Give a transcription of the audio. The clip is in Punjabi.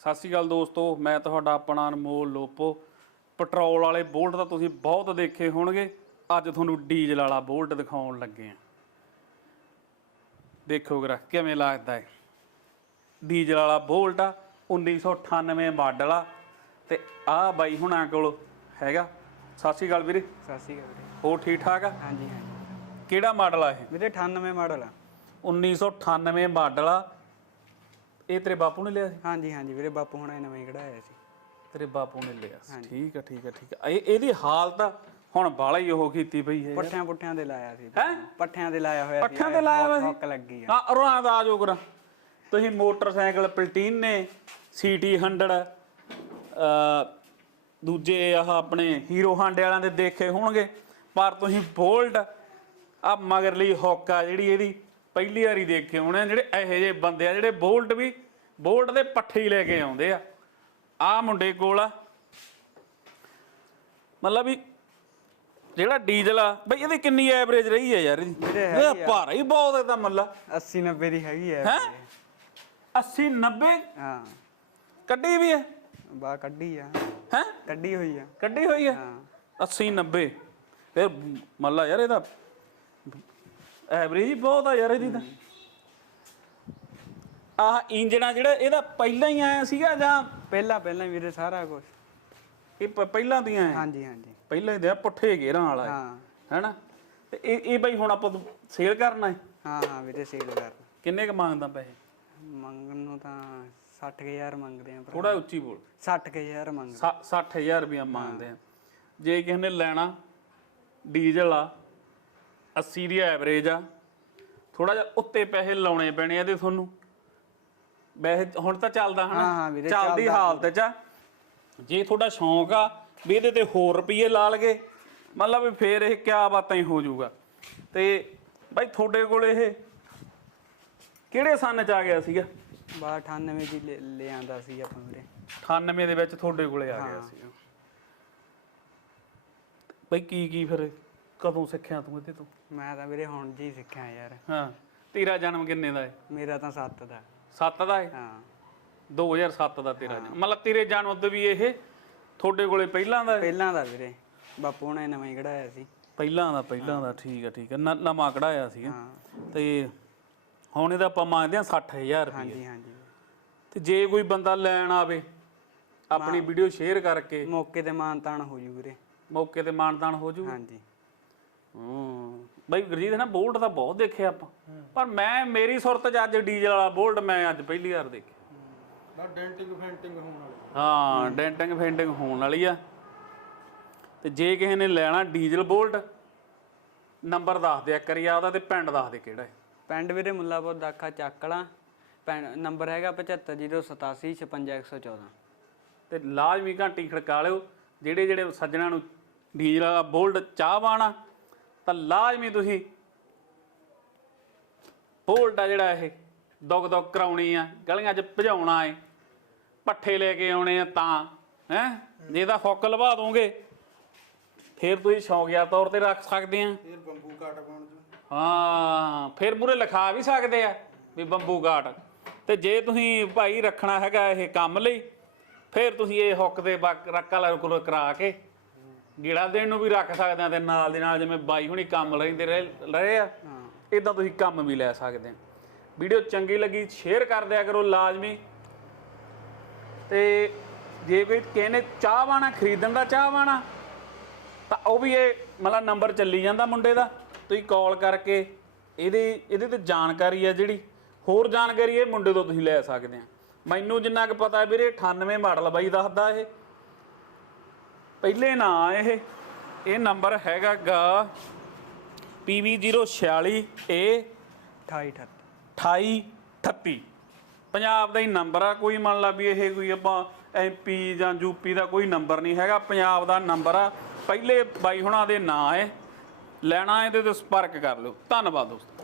ਸਤਿ ਸ਼੍ਰੀ ਅਕਾਲ ਦੋਸਤੋ ਮੈਂ ਤੁਹਾਡਾ ਆਪਣਾ ਅਨਮੋਲ ਲੋਪੋ। ਪੈਟਰੋਲ ਵਾਲੇ ਬੋਲਟ ਤਾਂ ਤੁਸੀਂ ਬਹੁਤ ਦੇਖੇ ਹੋਣਗੇ। ਅੱਜ ਤੁਹਾਨੂੰ ਡੀਜ਼ਲ ਵਾਲਾ ਬੋਲਟ ਦਿਖਾਉਣ ਲੱਗੇ ਆ ਦੇਖੋ ਗਰਾ ਕਿਵੇਂ ਲੱਗਦਾ ਹੈ ਡੀਜ਼ਲ ਵਾਲਾ ਬੋਲਟ ਆ 1998 ਮਾਡਲ ਆ। ਤੇ ਆਹ ਬਾਈ ਹੁਣਾਂ ਕੋਲ ਹੈਗਾ। ਸਤਿ ਸ਼੍ਰੀ ਅਕਾਲ ਵੀਰੇ। ਸਤਿ ਸ਼੍ਰੀ ਅਕਾਲ ਵੀਰੇ। ਹੋਰ ਠੀਕ ਠਾਕ ਆ? ਹਾਂਜੀ ਹਾਂਜੀ। ਕਿਹੜਾ ਮਾਡਲ ਆ ਇਹ? ਵੀਰੇ 98 ਮਾਡਲ ਆ। 1998 ਮਾਡਲ ਆ। ਇਹ ਤੇਰੇ ਬਾਪੂ ਨੇ ਲਿਆ ਸੀ? ਹਾਂਜੀ ਹਾਂਜੀ ਵੀਰੇ ਬਾਪੂ ਹੁਣਾਂ ਨਵੇਂ ਕਢਾਇਆ ਸੀ। ਤੇਰੇ ਬਾਪੂ ਨੇ ਲਿਆ ਸੀ। ਠੀਕ ਆ ਠੀਕ ਆ ਠੀਕ ਆ। ਇਹ ਇਹਦੀ ਹਾਲਤ ਹੁਣ ਬਾਲਾ ਹੀ ਉਹ ਕੀਤੀ ਪਈ ਹੈ। ਪੱਠਿਆਂ ਪੁੱਠਿਆਂ ਦੇ ਲਾਇਆ ਸੀ। ਹੈਂ? ਪੱਠਿਆਂ ਦੇ ਲਾਇਆ ਹੋਇਆ ਪੱਠਿਆਂ ਤੇ ਲਾਇਆ ਹੋਇਆ ਸੀ? ਹੁੱਕ ਲੱਗੀ ਆ। ਹਾਂ ਰੋਣਾ ਦਾ ਆਜੋ ਕਰਾਂ ਤੁਸੀਂ ਮੋਟਰਸਾਈਕਲ ਪਲਟੀਨ ਨੇ ਸੀਟੀ 100 ਅ ਦੂਜੇ ਆਹ ਆਪਣੇ ਹੀਰੋ ਹਾਂਡੇ ਵਾਲਿਆਂ ਦੇ ਦੇਖੇ ਹੋਣਗੇ। ਪਰ ਤੁਸੀਂ ਬੋਲਟ ਆ ਮਗਰਲੀ ਹੁੱਕ ਆ ਜਿਹੜੀ ਇਹਦੀ ਪਹਿਲੀ ਵਾਰੀ ਦੇਖੇ ਹੋਣੇ ਆ, ਜਿਹੜੇ ਇਹੋ ਜਿਹੇ ਬੰਦੇ ਆ ਜਿਹੜੇ ਬੋਲਟ ਵੀ ਬੋਲਟ ਦੇ ਪੱਠੇ ਹੀ ਲੈ ਕੇ ਆਉਂਦੇ ਆ। ਆ ਮੁੰਡੇ ਕੋਲ ਆ। ਮਤਲਬ ਵੀ ਜਿਹੜਾ ਡੀਜ਼ਲ ਆ ਬਈ ਇਹਦੀ ਕਿੰਨੀ ਐਵਰੇਜ ਰਹੀ ਹੈ ਯਾਰ ਇਹਦੀ? ਇਹ ਭਾਰਾ ਹੀ ਬਹੁਤ ਹੈ ਤਾਂ ਮੱਲਾ। 80 90 ਦੀ ਹੈਗੀ ਆ। ਹੈਂ? ਵੀਰੇ। 80 90 ਹਾਂ। ਕੱਢੀ ਵੀ ਹੈ ਬਾ ਕੱਢੀ ਆ। ਹੈ? ਕੱਢੀ ਹੋਈ ਆ। ਕੱਢੀ ਹੋਈ ਹੈ ਹਾਂ। 80 90 ਫਿਰ ਮੱਲਾ ਯਾਰ ਇਹਦਾ ਐਵਰੇਜ ਹੀ ਬਹੁਤ ਆ ਯਾਰ ਇਹਦੀ ਤਾਂ। ਆਹ ਇੰਜਣ ਆ ਜਿਹੜਾ ਇਹਦਾ ਪਹਿਲਾਂ ਹੀ ਆਇਆ ਸੀਗਾ ਜਾਂ ਪਹਿਲਾਂ ਪਹਿਲਾਂ ਹੀ ਵੀਰੇ ਸਾਰਾ ਕੁਝ ਇਹ ਪ- ਪਹਿਲਾਂ ਦੀਆਂ ਆਇਆ ਹਾਂਜੀ ਹਾਂਜੀ। ਪਹਿਲਾਂ ਹੀ ਦੇ ਪੁੱਠੇ ਘੇਰਾਂ ਵਾਲਾ ਹੈ ਹਾਂ। ਹੈਨਾ? ਤੇ ਇਹ ਇਹ ਬਈ ਹੁਣ ਆਪਾਂ ਸੇਲ ਕਰਨਾ ਹੈ ਹਾਂ ਹਾਂ ਵੀਰੇ ਸੇਲ ਕਰ ਕਿੰਨੇ ਕ ਮੰਗਦਾ ਪੈਸੇ? ਮੰਗਣ ਨੂੰ ਤਾਂ 60000 ਮੰਗਦੇ ਆ ਭਰਾ। ਥੋੜਾ ਉੱਚੀ ਬੋਲ। 60000 ਮੰਗ 60000 ਰੁਪਇਆ ਮੰਗਦੇ ਆ। ਜੇ ਕਿਸੇ ਨੇ ਲੈਣਾ ਡੀਜ਼ਲ ਆ 80 ਦੀ ਐਵਰੇਜ ਆ। ਥੋੜਾ ਜਿਹਾ ਉੱਤੇ ਪੈਸੇ ਲਾਉਣੇ ਪੈਣੇ ਆ ਇਹਦੇ ਤੁਹਾਨੂੰ। ਵੈਸੇ ਹੁਣ ਤਾਂ ਚੱਲਦਾ ਹਨਾ। ਹਾਂ, ਹਾਂ ਵੀਰੇ, ਚੱਲਦੀ ਚੱਲਦਾ। ਹਾਲਤ 'ਚ ਆ। ਜੇ ਤੁਹਾਡਾ ਸ਼ੌਂਕ ਆ ਵੀ ਇਹਦੇ ਤੇ ਹੋਰ ਰੁਪਏ ਲਾ ਲਗੇ ਮਤਲਬ ਵੀ ਫੇਰ ਇਹ ਕਿਆ ਬਾਤਾਂ ਹੀ ਹੋ ਜਾਊਗਾ। ਤੇ ਬਾਈ ਤੁਹਾਡੇ ਕੋਲ ਇਹ ਕਿਹੜੇ ਸੰਨ ਚ ਆ ਗਿਆ ਸੀਗਾ? ਬਾ 98 ਦੀ ਲੈ- ਲੈ ਆਂਦਾ ਸੀ ਆਪਾਂ ਵੀਰੇ। 98 ਦੇ ਵਿੱਚ ਤੁਹਾਡੇ ਕੋਲੇ ਆ ਗਿਆ ਸੀ ਬਈ ਕੀ ਕੀ ਫਿਰ ਕਦੋਂ ਸਿੱਖਿਆ ਤੂੰ ਇਹਦੇ ਤੋਂ? ਮੈਂ ਤਾਂ ਵੀਰੇ ਹੁਣ ਜੀ ਸਿੱਖਿਆ ਯਾਰ। ਹਾਂ। ਤੇਰਾ ਜਨਮ ਕਿੰਨੇ ਦਾ ਹੈ ਮੇਰਾ ਤਾਂ 7 ਦਾ। 7 ਦਾ ਹੈ। ਹਾਂ 2007 ਦਾ ਤੇਰਾ ਜਨਮ। ਮਤਲਬ ਤੇਰੇ ਜਨਮ ਤੋਂ ਵੀ ਇਹ ਤੁਹਾਡੇ ਕੋਲੇ ਪਹਿਲਾਂ ਦਾ ਹੈ? ਪਹਿਲਾਂ ਦਾ ਵੀਰੇ। ਬਾਪੂ ਨੇ ਨਵਾਂ ਹੀ ਕਢਾਇਆ ਸੀ। ਪਹਿਲਾਂ ਦਾ ਪਹਿਲਾਂ ਦਾ। ਠੀਕ ਆ ਠੀਕ ਆ। ਨ- ਨਵਾਂ ਕਢਾਇਆ ਸੀ। ਹਾਂ। ਤੇ ਹੁਣ ਇਹਦਾ ਆਪਾਂ ਮੰਗਦੇ ਆ 60000 ਰੁਪਏ ਹਾਂਜੀ ਹਾਂਜੀ। ਤੇ ਜੇ ਕੋਈ ਬੰਦਾ ਲੈਣ ਆਵੇ ਆਪਣੀ ਵੀਡੀਓ ਸ਼ੇਅਰ ਕਰਕੇ ਮੌਕੇ ਤੇ ਮਾਨ ਤਾਨ ਹੋ ਜੂ ਵੀਰੇ। ਮੌਕੇ ਤੇ ਮਾਨਦਾਨ ਹੋ ਜੂ। ਹਾਂਜੀ। ਹੂੰ। ਬਈ ਗੁਰਜੀਤ ਨਾ ਬੋਲਟ ਤਾਂ ਬਹੁਤ ਦੇਖਿਆ ਆਪਾਂ। ਪਰ ਮੈਂ ਮੇਰੀ ਸੁਰਤ 'ਚ ਅੱਜ ਡੀਜ਼ਲ ਵਾਲਾ ਬੋਲਟ ਮੈਂ ਅੱਜ ਪਹਿਲੀ ਵਾਰ ਦੇਖਿਆ। ਨਾ ਡੈਂਟਿੰਗ ਫੈਂਟਿੰਗ ਹੋਣ ਵਾਲੀ ਹਾਂ ਡੈਂਟਿੰਗ ਫੈਂਟਿੰਗ ਹੋਣ ਵਾਲੀ ਆ। ਤੇ ਜੇ ਕਿਸੇ ਨੇ ਲੈਣਾ ਡੀਜ਼ਲ ਬੋਲਟ ਨੰਬਰ ਦੱਸ ਦਿਆ ਕਰੀ ਆ ਉਹਦਾ ਤੇ ਪਿੰਡ ਦੱਸ ਦੇ ਕਿਹੜਾ ਹੈ। ਪਿੰਡ ਵੀਰੇ ਮੁੱਲਾਪੁਰ ਦਾਖਾ ਚੱਕਲਾ ਪਿੰਡ ਨੰਬਰ ਹੈਗਾ 7508756114 ਤੇ ਲਾਜ਼ਮੀ ਘੰਟੀ ਖੜਕਾ ਲਿਓ ਜਿਹੜੇ ਜਿਹੜੇ ਸੱਜਣਾ ਨੂੰ ਡੀਜ਼ਲ ਵਾਲਾ ਬੋਲਟ ਚਾਹਵਾਨ ਆ ਤਾਂ ਲਾਜ਼ਮੀ ਤੁਸੀਂ ਬੋਲਟ ਆ ਜਿਹੜਾ ਇਹ ਦੁੱਗ ਦੁੱਗ ਕਰਾਉਣੀ ਆ ਗਲੀਆਂ 'ਚ ਭਜਾਉਣਾ ਏ ਪੱਠੇ ਲੈ ਕੇ ਆਉਣੇ ਆ ਤਾਂ ਹੈ? ਜੇ ਤਾਂ ਫੁੱਕ ਲਵਾ ਦੋਗੇ ਫਿਰ ਤੁਸੀਂ ਸ਼ੌਕੀਆ ਤੌਰ ਤੇ ਰੱਖ ਸਕਦੇ ਆ। ਫਿਰ ਬੰਬੂ ਕਾਟ ਬਣ ਜੂ। ਹਾਂ ਫਿਰ ਮੂਰੇ ਲਿਖਾ ਵੀ ਸਕਦੇ ਆ ਵੀ ਬੰਬੂ ਗਾਟ ਤੇ ਜੇ ਤੁਸੀਂ ਭਾਈ ਰੱਖਣਾ ਹੈਗਾ ਇਹ ਕੰਮ ਲਈ ਫਿਰ ਤੁਸੀਂ ਇਹ ਹੁੱਕ ਦੇ ਰੱਕਾ ਕੋਲ ਕਰਾ ਕੇ। ਗੀੜਾ ਦੇਣ ਨੂੰ ਵੀ ਰੱਖ ਸਕਦੇ ਆ ਤੇ ਨਾਲ ਦੇ ਨਾਲ ਜਿਵੇਂ ਬਾਈ ਹੁਣੀ ਕੰਮ ਲੈਂਦੇ ਰਹੇ ਰਹੇ ਆ ਹਾਂ। ਇਦਾਂ ਤੁਸੀਂ ਕੰਮ ਵੀ ਲੈ ਸਕਦੇ ਆ। ਵੀਡੀਓ ਚੰਗੀ ਲੱਗੀ ਸ਼ੇਅਰ ਕਰ ਦਿਆ ਕਰੋ ਲਾਜ਼ਮੀ। ਤੇ ਜੇ ਕੋਈ ਕਹਿੰਦੇ ਚਾਹਵਾਨਾ ਖਰੀਦਣ ਦਾ ਚਾਹਵਾਨਾ ਤਾਂ ਉਹ ਵੀ ਇਹ ਮਤਲਬ ਨੰਬਰ ਚੱਲੀ ਜਾਂਦਾ ਮੁੰਡੇ ਦਾ। ਤੁਸੀਂ ਕਾਲ ਕਰਕੇ ਇਹਦੇ ਇਹਦੇ ਤੇ ਜਾਣਕਾਰੀ ਆ ਜਿਹੜੀ ਹੋਰ ਜਾਣਕਾਰੀ ਇਹ ਮੁੰਡੇ ਤੋਂ ਤੁਸੀਂ ਲੈ ਸਕਦੇ ਆ। ਮੈਨੂੰ ਜਿੰਨਾ ਕੁ ਪਤਾ ਵੀਰੇ 98 ਮਾਡਲ ਬਾਈ ਦੱਸਦਾ ਇਹ। ਪਹਿਲੇ ਨਾਂ ਇਹ ਇਹ ਨੰਬਰ ਹੈਗਾ ਹੈਗਾਗਾ PV046A 28 2838 ਪੰਜਾਬ ਦਾ ਹੀ ਨੰਬਰ ਆ, ਕੋਈ ਮੰਨ ਲਾ ਵੀ ਇਹ ਕੋਈ ਆਪਾਂ ਐਮਪੀ ਜਾਂ ਯੂਪੀ ਦਾ ਕੋਈ ਨੰਬਰ ਨਹੀਂ ਹੈਗਾ, ਪੰਜਾਬ ਦਾ ਨੰਬਰ ਆ। ਪਹਿਲੇ ਬਾਈ ਹੁਣਾਂ ਦੇ ਨਾਂ ਹੈ ਲੈਣਾ ਹੈ ਤੇ ਸੰਪਰਕ ਕਰ ਲਿਓ। ਧੰਨਵਾਦ ਦੋਸਤੋ।